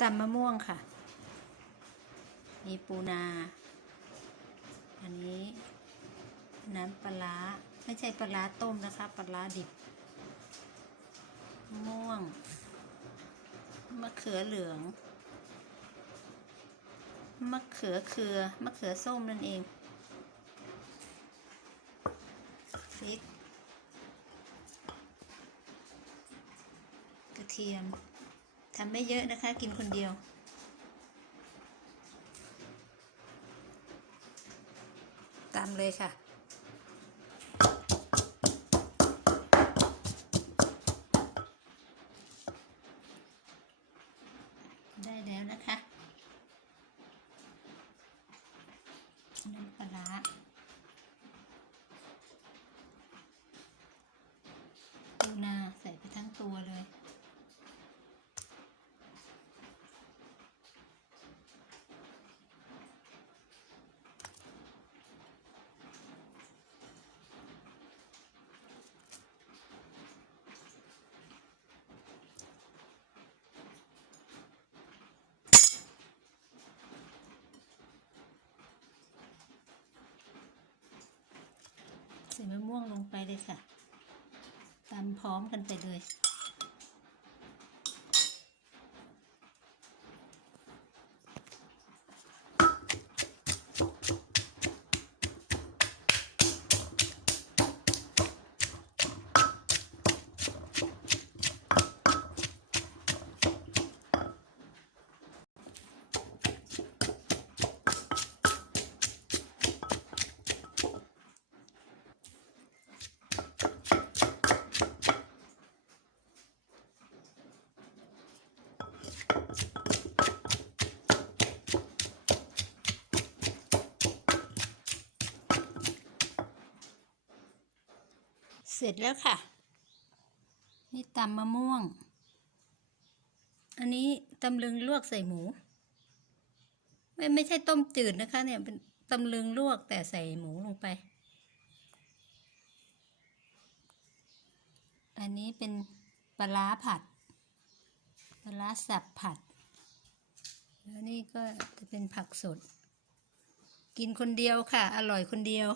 ตำมะม่วงค่ะ มีปูนา อันนี้ น้ำปลาไม่ใช่ปลาต้มนะคะ ปลาดิบมะม่วง มะเขือเหลือง มะเขือเคือ มะเขือส้มนั่นเองพริกกระเทียม ทำไม่เยอะนะคะ กินคนเดียว ตามเลยค่ะได้แล้วนะคะน้ำปลาร้าปูนาใส่ไปทั้งตัวเลย ใส่ มะม่วงลงไปเลยค่ะตำพร้อมกันไปเลย เสร็จแล้วค่ะ นี่ตำมะม่วง อันนี้ตำลึงลวกใส่หมู ไม่ไม่ใช่ต้มจืดนะคะ เนี่ยเป็นตำลึงลวกแต่ใส่หมูลงไป อันนี้เป็นปลาผัด ปลาร้าสับผัด แล้วนี่ก็จะเป็นผักสด กินคนเดียวค่ะ อร่อยคนเดียว